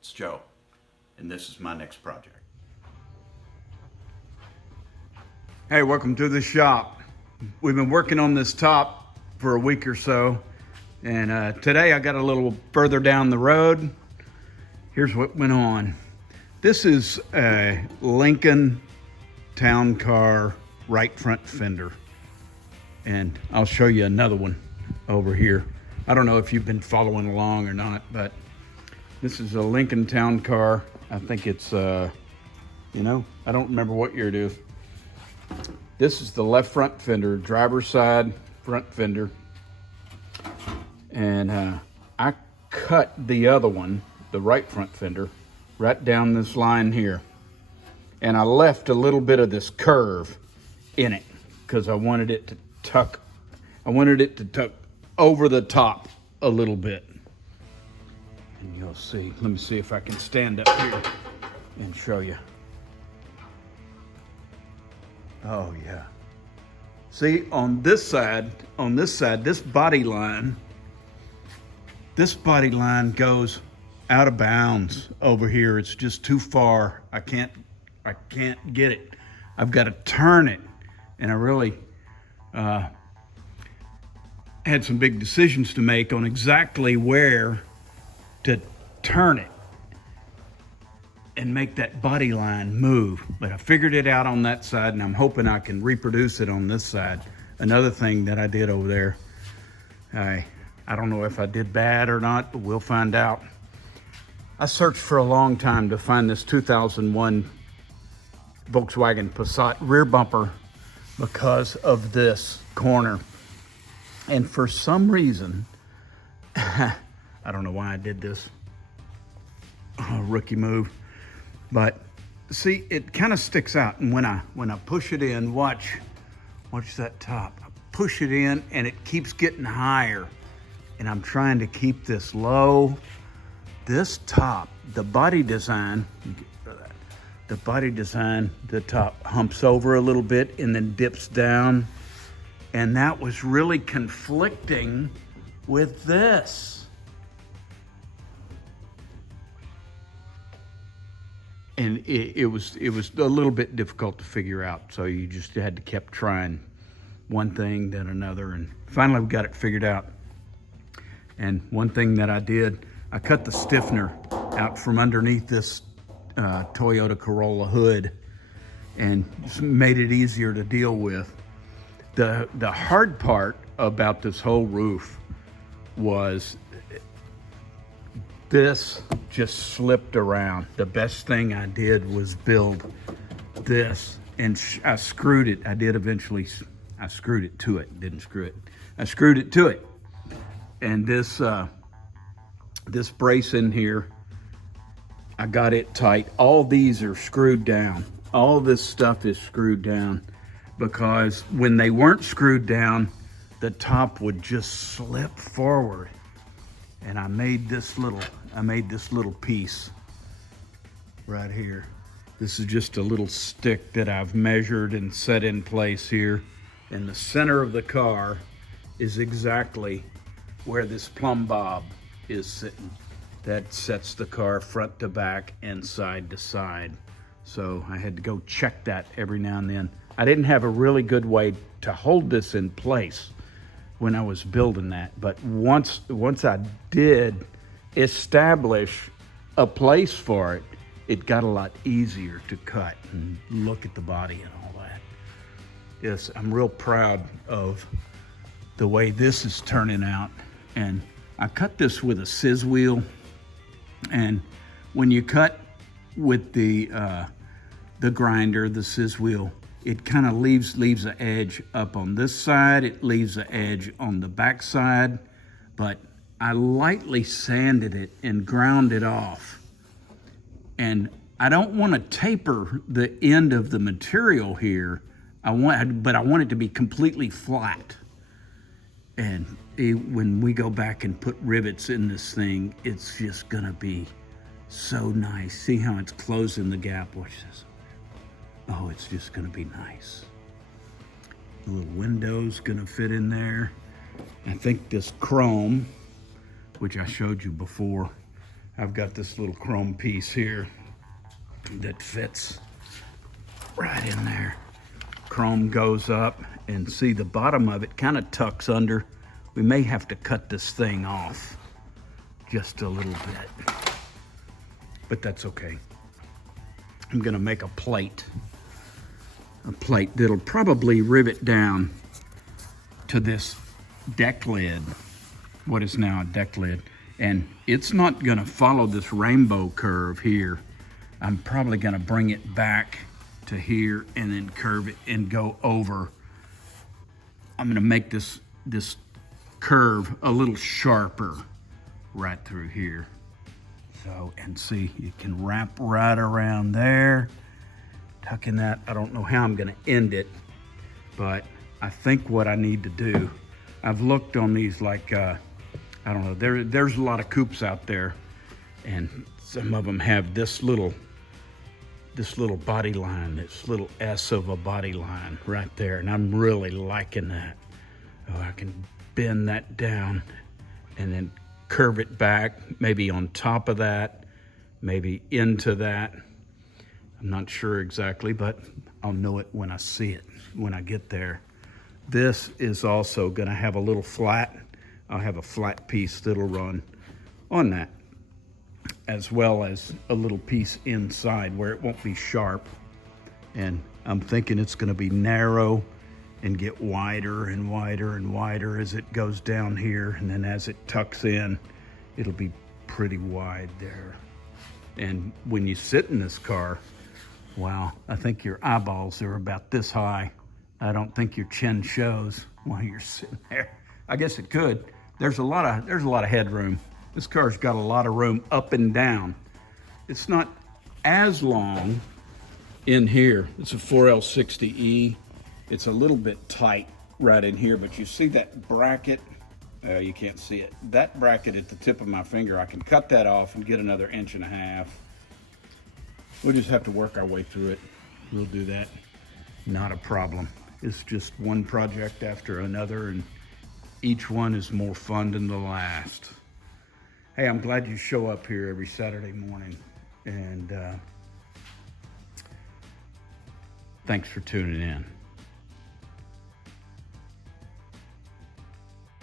It's Joe, and this is my next project. Hey, welcome to the shop. We've been working on this top for a week or so, and today I got a little further down the road. Here's what went on. This is a Lincoln Town Car right front fender, and I'll show you another one over here. I don't know if you've been following along or not, but this is a Lincoln Town Car. I think it's, I don't remember what year it is. This is the left front fender, driver's side front fender. And I cut the other one, the right front fender, right down this line here. And I left a little bit of this curve in it because I wanted it to tuck over the top a little bit. And you'll see, let me see if I can stand up here and show you. Oh yeah. See, on this side, this body line goes out of bounds over here. It's just too far. I can't get it. I've got to turn it. And I really had some big decisions to make on exactly where to turn it and make that body line move. But I figured it out on that side, and I'm hoping I can reproduce it on this side. Another thing that I did over there, I don't know if I did bad or not, but we'll find out. I searched for a long time to find this 2001 Volkswagen Passat rear bumper because of this corner. And for some reason, I don't know why I did this, rookie move, but see, it kind of sticks out. And when I push it in, watch that top. I push it in and it keeps getting higher. And I'm trying to keep this low. This top, the body design, the top humps over a little bit and then dips down. And that was really conflicting with this. And it was a little bit difficult to figure out. So you just had to keep trying one thing, then another. And finally we got it figured out. And one thing that I did, I cut the stiffener out from underneath this Toyota Corolla hood and just made it easier to deal with. The hard part about this whole roof was this just slipped around. The best thing I did was build this, and I screwed it. I screwed it to it, didn't screw it. I screwed it to it. And this brace in here, I got it tight. All these are screwed down. All this stuff is screwed down because when they weren't screwed down, the top would just slip forward. And I made this little piece right here. This is just a little stick that I've measured and set in place here. And the center of the car is exactly where this plumb bob is sitting. That sets the car front to back and side to side. So I had to go check that every now and then. I didn't have a really good way to hold this in place when I was building that. But once I did establish a place for it, it got a lot easier to cut and look at the body and all that. Yes, I'm real proud of the way this is turning out. And I cut this with a scissor wheel. And when you cut with the grinder, the scissor wheel, it kind of leaves an edge up on this side. It leaves an edge on the back side. But I lightly sanded it and ground it off. And I don't want to taper the end of the material here. But I want it to be completely flat. And when we go back and put rivets in this thing, it's just gonna be so nice. See how it's closing the gap? Watch this. Oh, it's just gonna be nice. The little window's gonna fit in there. I think this chrome, which I showed you before, I've got this little chrome piece here that fits right in there. Chrome goes up, and see the bottom of it kind of tucks under. We may have to cut this thing off just a little bit, but that's okay. I'm gonna make a plate that'll probably rivet down to this deck lid, what is now a deck lid, and it's not gonna follow this rainbow curve here. I'm probably gonna bring it back to here and then curve it and go over. I'm gonna make this curve a little sharper right through here. So, and see, you can wrap right around there, tucking that. I don't know how I'm gonna end it, but I think what I need to do, I've looked on these like, I don't know, there's a lot of coupes out there, and some of them have this little body line, this little S of a body line right there, and I'm really liking that. Oh, I can bend that down and then curve it back, maybe on top of that, maybe into that. I'm not sure exactly, but I'll know it when I see it, when I get there. This is also gonna have a little flat. I'll have a flat piece that'll run on that, as well as a little piece inside where it won't be sharp. And I'm thinking it's gonna be narrow and get wider and wider and wider as it goes down here. And then as it tucks in, it'll be pretty wide there. And when you sit in this car, wow, I think your eyeballs are about this high. I don't think your chin shows while you're sitting there. I guess it could. There's a lot of headroom. This car's got a lot of room up and down. It's not as long in here. It's a 4L60E. It's a little bit tight right in here, but you see that bracket? You can't see it. That bracket at the tip of my finger, I can cut that off and get another 1.5 inches. We'll just have to work our way through it. We'll do that. Not a problem. It's just one project after another, and each one is more fun than the last. Hey, I'm glad you show up here every Saturday morning, and thanks for tuning in.